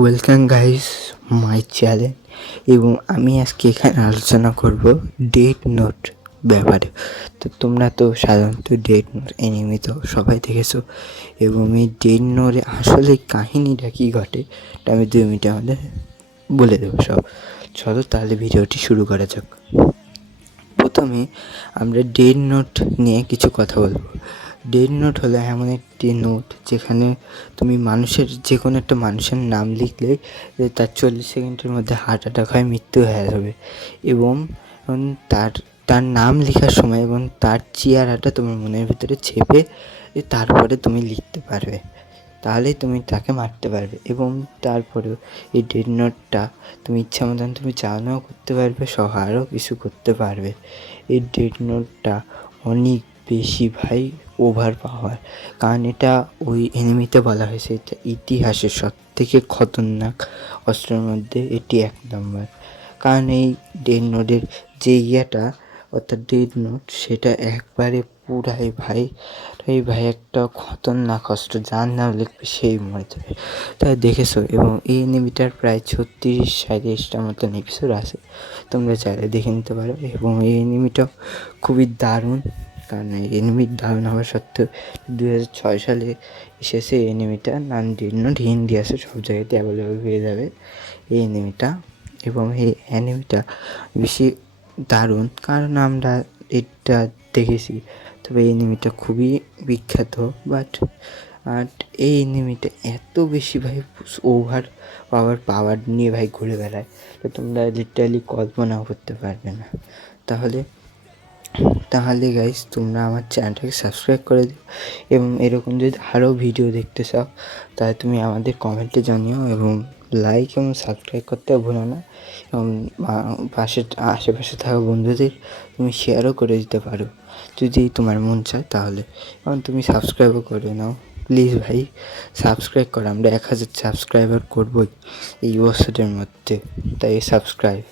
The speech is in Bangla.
Welcome guys my channel. এবং আমি আজকে এখানে আলোচনা করব ডেথ নোট ব্যাপারে। তো তোমরা তো সাধারণত ডেথ নোট এনিমে তো সবাই দেখেছো, এবং এই ডেথ নোটে আসলে কাহিনিটা কী ঘটে এটা আমি 2 মিনিটের মধ্যে বলে দেবো সব। চলো তাহলে ভিডিওটি শুরু করা যাক। প্রথমে আমরা ডেথ নোট নিয়ে কিছু কথা বলবো। ডেথ নোট হলো এমন একটি নোট যেখানে তুমি যে কোনো একটা মানুষের নাম লিখলে তার 40 সেকেন্ডের মধ্যে হার্ট অ্যাটাক হয়, মৃত্যু হয়ে যাবে। এবং তার নাম লেখার সময় এবং তার চেহারাটা তোমার মনের ভিতরে ছেপে তারপরে তুমি লিখতে পারবে, তাহলেই তুমি তাকে মারতে পারবে। এবং তারপরেও এই ডেথ নোটটা তুমি ইচ্ছা মতন তুমি চালানোও করতে পারবে, সহ আরও কিছু করতে পারবে। এই ডেথ নোটটা অনেক বেশি ওভার পাওয়ার, কারণ এটা ওই এনিমিতে বলা হয়েছে এটা ইতিহাসের সবথেকে খতরনাক অস্ত্রের মধ্যে এটি 1 নম্বর। কারণ এই ডেথ নোটের যে অর্থাৎ ডেথ নোট সেটা একবারে পুরাই একটা খতরনাক অস্ত্র, যার নাম লিখবে সেই মরে যাবে। তাই দেখেছো। এবং এই এনিমিটার প্রায় 36-37টার মতন এপিসোড আছে, তোমরা চাইলে দেখে নিতে পারো। এবং এই এনিমিটাও খুবই দারুণ, কারণ এই এনিমির দারুণ হওয়া সত্ত্বেও 2006 সালে এসেছে এই এনিমিটা। ডেথ নোট হিন্দি আছে, সব জায়গাতে অ্যাভেলেবেল হয়ে যাবে এই এনিমিটা। এবং এই অ্যানিমিটা বেশি দারুণ কারণ আমরা এটা দেখেছি, তবে এই এনিমিটা খুবই বিখ্যাত। বাট এই এনিমিটা এত বেশি ওভার পাওয়ার নিয়ে ঘুরে বেড়ায়, তো তোমরা লিটারালি কল্পনাও করতে পারবে না। তাহলে গাইস তোমরা আমার চ্যানেলটাকে সাবস্ক্রাইব করে দিও, এবং এরকম যদি আরও ভিডিও দেখতে চাও তাহলে তুমি আমাদের কমেন্টে জানিও, এবং লাইক এবং সাবস্ক্রাইব করতে ভুলো না। এবং আশেপাশে থাকা বন্ধুদের তুমি শেয়ারও করে দিতে পারো যদি তোমার মন চায় তাহলে, এবং তুমি সাবস্ক্রাইবও করে নাও প্লিজ ভাই। সাবস্ক্রাইব করো, আমরা 1000 সাবস্ক্রাইবার করবোই এই বছরের মধ্যে, তাই সাবস্ক্রাইব।